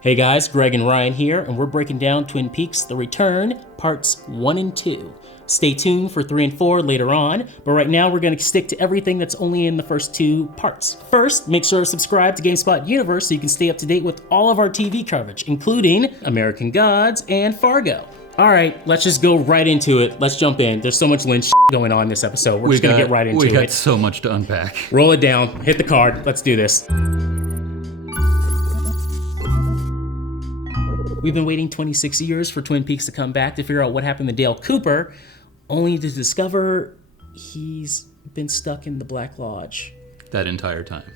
Hey guys, Greg and Ryan here, and we're breaking down Twin Peaks: The Return, parts 1 and 2. Stay tuned for 3 and 4 later on, but right now we're going to stick to everything that's only in the first 2 parts. First, make sure to subscribe to GameSpot Universe so you can stay up to date with all of our TV coverage, including American Gods and Fargo. Alright, let's just go right into it. Let's jump in. There's so much Lynch going on in this episode. We're just going to get right into it. We got so much to unpack. Roll it down, hit the card, let's do this. We've been waiting 26 years for Twin Peaks to come back to figure out what happened to Dale Cooper, only to discover he's been stuck in the Black Lodge. That entire time.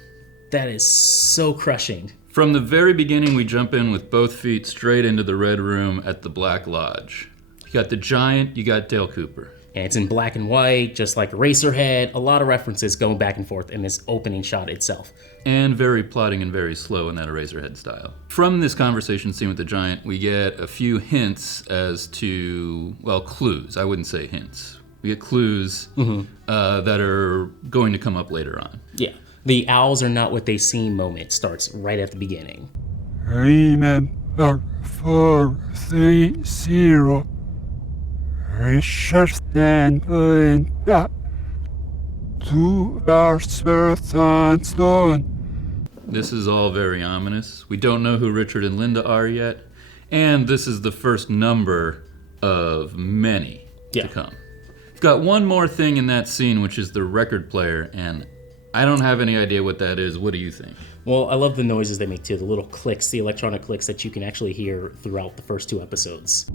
That is so crushing. From the very beginning, we jump in with both feet straight into the Red Room at the Black Lodge. You got the Giant, you got Dale Cooper. And it's in black and white, just like Eraserhead. A lot of references going back and forth in this opening shot itself. And very plotting and very slow in that Eraserhead style. From this conversation scene with the Giant, we get a few hints as to, well, clues. I wouldn't say hints. We get clues that are going to come up later on. Yeah. The owls are not what they seem moment starts right at the beginning. Remember 430. Richard Stanley, 2 hours worth on stone. This is all very ominous. We don't know who Richard and Linda are yet, and this is the first number of many to come. We've got one more thing in that scene, which is the record player, and I don't have any idea what that is. What do you think? Well, I love the noises they make too, the little clicks, the electronic clicks that you can actually hear throughout the first 2 episodes.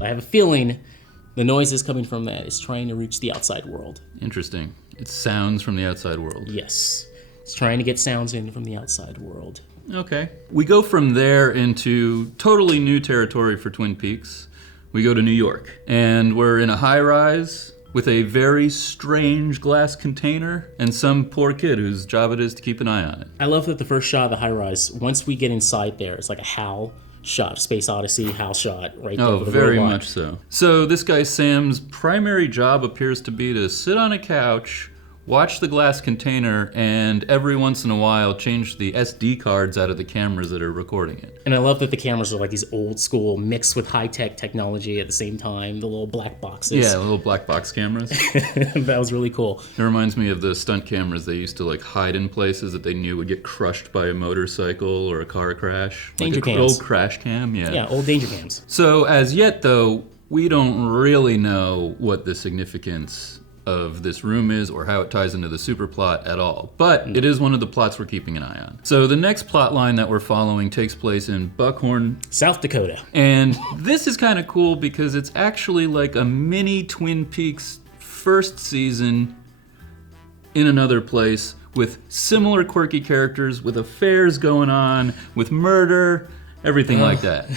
I have a feeling the noise is coming from that is trying to reach the outside world. Interesting. It's sounds from the outside world. Yes. It's trying to get sounds in from the outside world. Okay. We go from there into totally new territory for Twin Peaks. We go to New York, and we're in a high-rise with a very strange glass container and some poor kid whose job it is to keep an eye on it. I love that the first shot of the high-rise, once we get inside there, it's like a HAL shot, Space Odyssey, HAL shot right there. Oh, very much so. So this guy Sam's primary job appears to be to sit on a couch, watch the glass container, and every once in a while change the SD cards out of the cameras that are recording it. And I love that the cameras are like these old school mixed with high-tech technology at the same time, the little black boxes. Yeah, little black box cameras. That was really cool. It reminds me of the stunt cameras they used to like hide in places that they knew would get crushed by a motorcycle or a car crash. Danger cams. Old crash cam, yeah. Yeah, old danger cams. So as yet though, we don't really know what the significance of this room is or how it ties into the super plot at all. But it is one of the plots we're keeping an eye on. So the next plot line that we're following takes place in Buckhorn, South Dakota. And this is kind of cool because it's actually like a mini Twin Peaks first season in another place with similar quirky characters, with affairs going on, with murder, everything like that.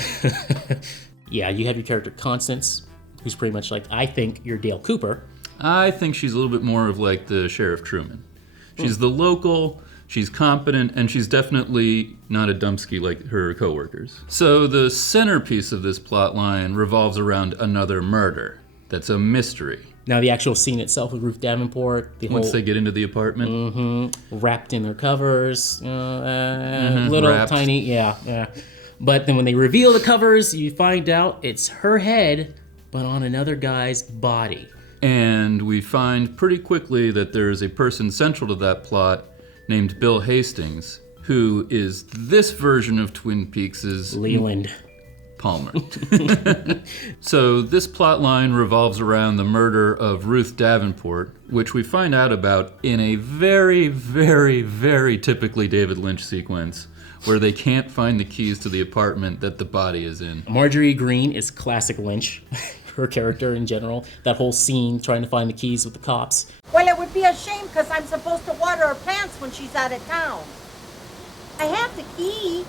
Yeah, you have your character Constance, who's pretty much like, I think you're Dale Cooper. I think she's a little bit more of like the Sheriff Truman. She's the local, she's competent, and she's definitely not a dumpski like her coworkers. So the centerpiece of this plot line revolves around another murder. That's a mystery. Now the actual scene itself with Ruth Davenport, Once they get into the apartment. Wrapped in their covers, little wrapped. tiny, yeah. But then when they reveal the covers, you find out it's her head, but on another guy's body. And we find pretty quickly that there is a person central to that plot named Bill Hastings, who is this version of Twin Peaks' Leland Palmer. So this plot line revolves around the murder of Ruth Davenport, which we find out about in a very, very, very typically David Lynch sequence, where they can't find the keys to the apartment that the body is in. Marjorie Green is classic Lynch. Her character in general, that whole scene trying to find the keys with the cops. Well, it would be a shame because I'm supposed to water her plants when she's out of town. I have the key.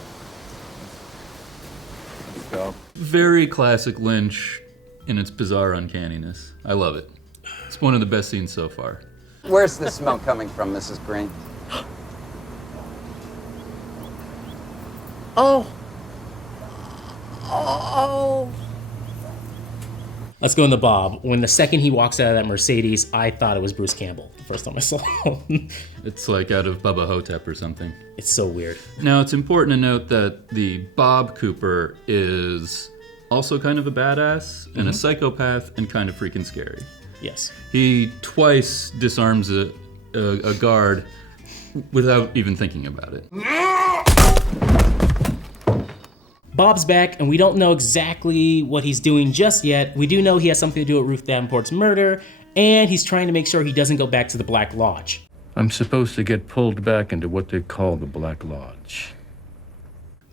Let's go. Very classic Lynch in its bizarre uncanniness. I love it. It's one of the best scenes so far. Where's the smell coming from, Mrs. Green? Oh. Let's go into Bob. When the second he walks out of that Mercedes, I thought it was Bruce Campbell the first time I saw him. It's like out of Bubba Hotep or something. It's so weird. Now, it's important to note that the Bob Cooper is also kind of a badass and a psychopath and kind of freaking scary. Yes. He twice disarms a guard without even thinking about it. Bob's back, and we don't know exactly what he's doing just yet. We do know he has something to do with Ruth Davenport's murder, and he's trying to make sure he doesn't go back to the Black Lodge. I'm supposed to get pulled back into what they call the Black Lodge.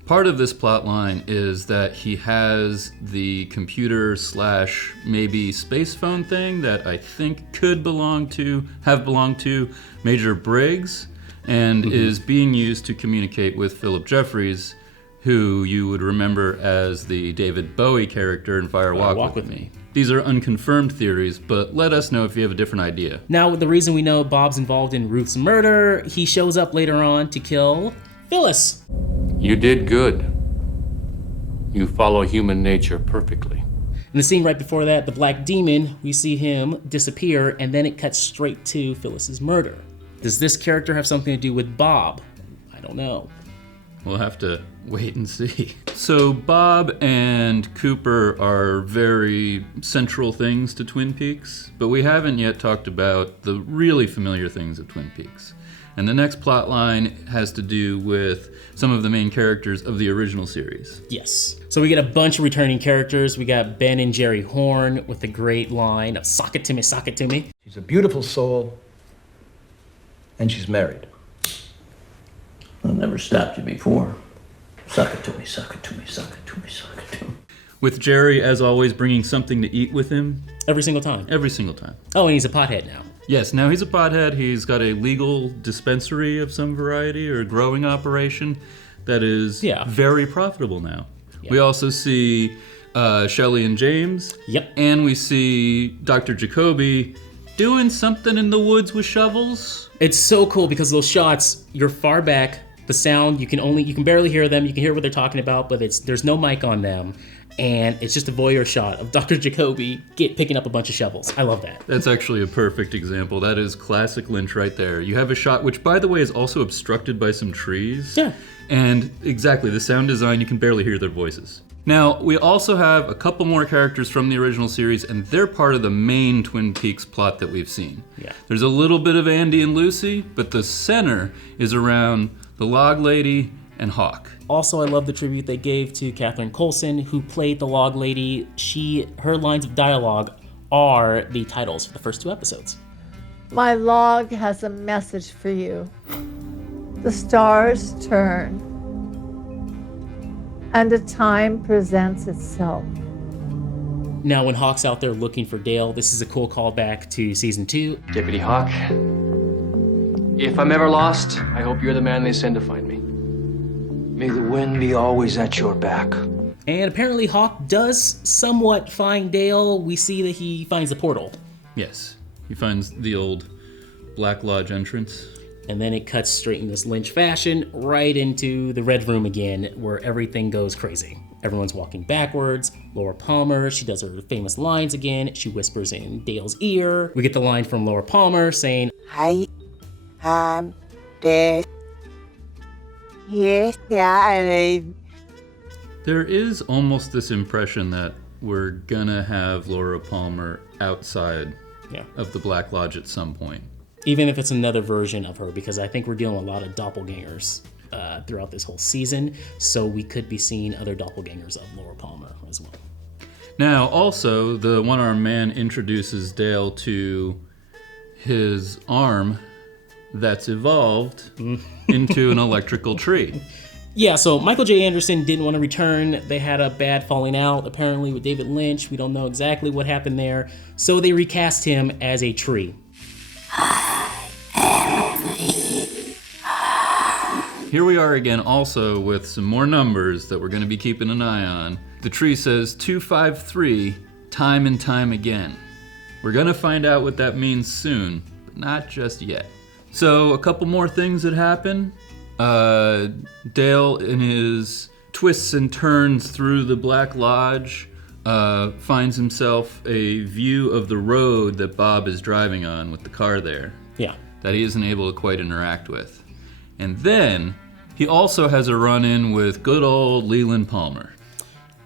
Part of this plot line is that he has the computer / maybe space phone thing that I think could have belonged to Major Briggs, and is being used to communicate with Phillip Jeffries, who you would remember as the David Bowie character in Fire Walk With Me. These are unconfirmed theories, but let us know if you have a different idea. Now, the reason we know Bob's involved in Ruth's murder, he shows up later on to kill Phyllis. You did good. You follow human nature perfectly. In the scene right before that, the Black Demon, we see him disappear, and then it cuts straight to Phyllis's murder. Does this character have something to do with Bob? I don't know. We'll have to wait and see. So Bob and Cooper are very central things to Twin Peaks, but we haven't yet talked about the really familiar things of Twin Peaks. And the next plot line has to do with some of the main characters of the original series. Yes. So we get a bunch of returning characters. We got Ben and Jerry Horn with the great line of "Sock it to me, sock it to me." She's a beautiful soul, and she's married. I've never stopped you before. Suck it to me, suck it to me, suck it to me, suck it to me. With Jerry, as always, bringing something to eat with him. Every single time. Every single time. Oh, and he's a pothead now. Yes, now he's a pothead. He's got a legal dispensary of some variety or a growing operation that is very profitable now. Yeah. We also see Shelley and James. Yep. And we see Dr. Jacoby doing something in the woods with shovels. It's so cool because those shots, you're far back. The sound, you can barely hear them. You can hear what they're talking about, but there's no mic on them. And it's just a voyeur shot of Dr. Jacoby picking up a bunch of shovels. I love that. That's actually a perfect example. That is classic Lynch right there. You have a shot, which by the way is also obstructed by some trees. Yeah. And exactly, the sound design, you can barely hear their voices. Now, we also have a couple more characters from the original series, and they're part of the main Twin Peaks plot that we've seen. Yeah. There's a little bit of Andy and Lucy, but the center is around the Log Lady and Hawk. Also, I love the tribute they gave to Catherine Coulson, who played the Log Lady. Her lines of dialogue are the titles for the first 2 episodes. My log has a message for you. The stars turn, and a time presents itself. Now, when Hawk's out there looking for Dale, this is a cool callback to season 2. Deputy Hawk, if I'm ever lost, I hope you're the man they send to find me. May the wind be always at your back. And apparently Hawk does somewhat find Dale. We see that he finds the portal. Yes, he finds the old Black Lodge entrance. And then it cuts straight in this Lynch fashion right into the Red Room again, where everything goes crazy. Everyone's walking backwards. Laura Palmer, she does her famous lines again. She whispers in Dale's ear. We get the line from Laura Palmer saying, "Hi, I'm dead. Yes, I." There is almost this impression that we're gonna have Laura Palmer outside of the Black Lodge at some point. Even if it's another version of her, because I think we're dealing with a lot of doppelgangers throughout this whole season, so we could be seeing other doppelgangers of Laura Palmer as well. Now, also, the one-armed man introduces Dale to his arm that's evolved into an electrical tree. Yeah, so Michael J. Anderson didn't want to return. They had a bad falling out, apparently, with David Lynch. We don't know exactly what happened there. So they recast him as a tree. Here we are again also with some more numbers that we're going to be keeping an eye on. The tree says 253, time and time again. We're going to find out what that means soon, but not just yet. So a couple more things that happen. Dale in his twists and turns through the Black Lodge finds himself a view of the road that Bob is driving on with the car there. Yeah. That he isn't able to quite interact with. And then he also has a run-in with good old Leland Palmer.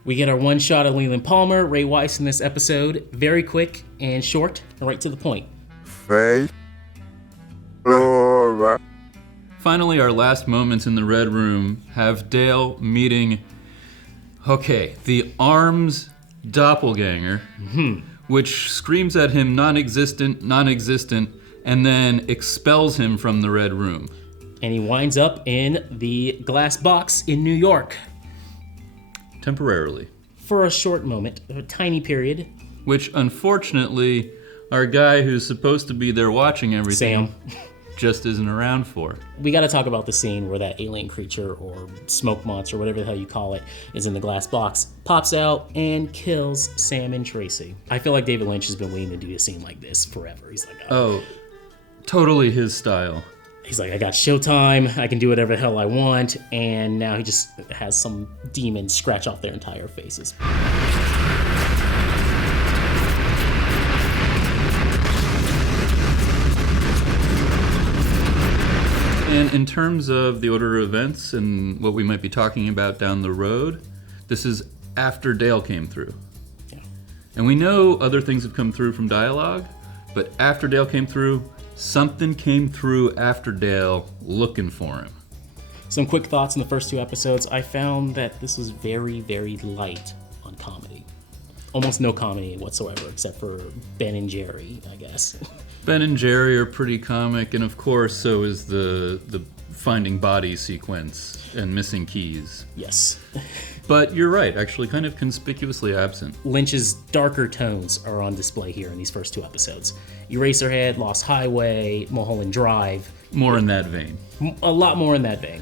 We get our one shot of Leland Palmer, Ray Weiss in this episode. Very quick and short and right to the point. Faith. Laura. Finally, our last moments in the Red Room have Dale meeting, the Arms doppelganger, which screams at him non-existent, and then expels him from the Red Room. And he winds up in the glass box in New York. Temporarily. For a short moment, a tiny period. Which, unfortunately, our guy who's supposed to be there watching everything Sam. just isn't around for. We got to talk about the scene where that alien creature or smoke monster, whatever the hell you call it, is in the glass box, pops out, and kills Sam and Tracy. I feel like David Lynch has been waiting to do a scene like this forever. He's like, Totally his style. He's like, I got Showtime, I can do whatever the hell I want, and now he just has some demon scratch off their entire faces. And in terms of the order of events and what we might be talking about down the road, this is after Dale came through. Yeah. And we know other things have come through from dialogue, but after Dale came through, something came through after Dale looking for him. Some quick thoughts in the first two episodes. I found that this was very, very light on comedy. Almost no comedy whatsoever, except for Ben and Jerry, I guess. Ben and Jerry are pretty comic, and of course, so is the finding bodies sequence and missing keys. Yes. But you're right, actually kind of conspicuously absent. Lynch's darker tones are on display here in these first two episodes. Eraserhead, Lost Highway, Mulholland Drive. More in that vein. A lot more in that vein.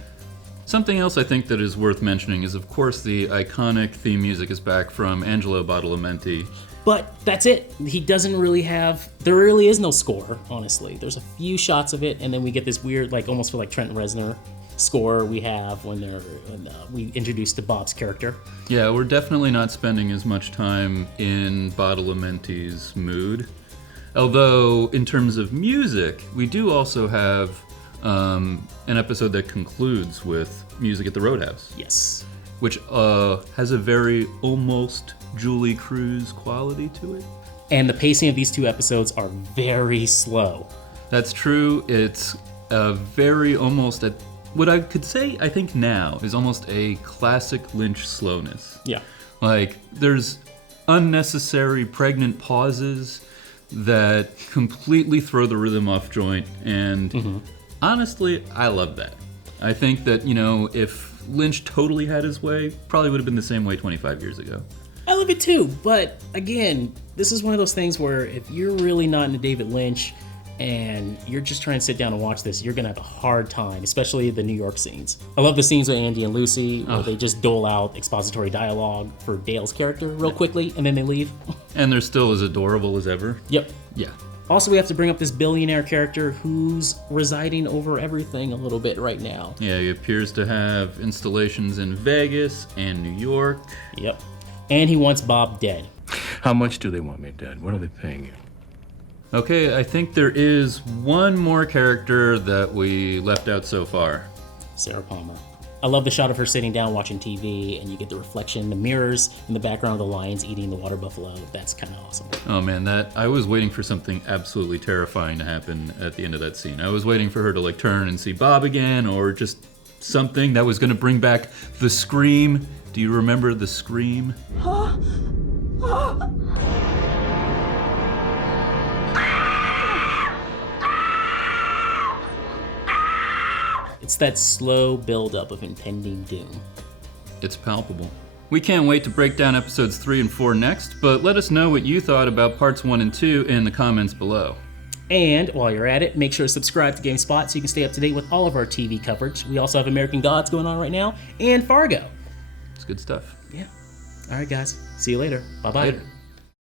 Something else I think that is worth mentioning is, of course, the iconic theme music is back from Angelo Badalamenti. But that's it. He doesn't really have... There really is no score, honestly. There's a few shots of it, and then we get this weird, like, almost feel like Trent Reznor score we have when we introduce to Bob's character. Yeah, we're definitely not spending as much time in Badalamenti's mood. Although, in terms of music, we do also have an episode that concludes with music at the Roadhouse. Yes. Which has a very almost Julie Cruz quality to it. And the pacing of these two episodes are very slow. That's true. It's a very almost at what I could say, I think now, is almost a classic Lynch slowness. Yeah. Like, there's unnecessary pregnant pauses that completely throw the rhythm off joint, and honestly, I love that. I think that, if Lynch totally had his way, probably would have been the same way 25 years ago. I love it too, but again, this is one of those things where if you're really not into David Lynch and you're just trying to sit down and watch this, you're gonna have a hard time, especially the New York scenes. I love the scenes with Andy and Lucy where they just dole out expository dialogue for Dale's character real quickly and then they leave. And they're still as adorable as ever. Yep. Yeah. Also, we have to bring up this billionaire character who's residing over everything a little bit right now. Yeah, he appears to have installations in Vegas and New York. Yep. And he wants Bob dead. How much do they want me dead? What are they paying you? Okay, I think there is one more character that we left out so far. Sarah Palmer. I love the shot of her sitting down watching TV, and you get the reflection, the mirrors in the background of the lions eating the water buffalo. That's kind of awesome. Oh man, I was waiting for something absolutely terrifying to happen at the end of that scene. I was waiting for her to turn and see Bob again, or just something that was going to bring back the scream. Do you remember the scream? It's that slow buildup of impending doom. It's palpable. We can't wait to break down episodes 3 and 4 next, but let us know what you thought about parts 1 and 2 in the comments below. And while you're at it, make sure to subscribe to GameSpot so you can stay up to date with all of our TV coverage. We also have American Gods going on right now, and Fargo. It's good stuff. Yeah. All right, guys. See you later. Bye-bye. Later.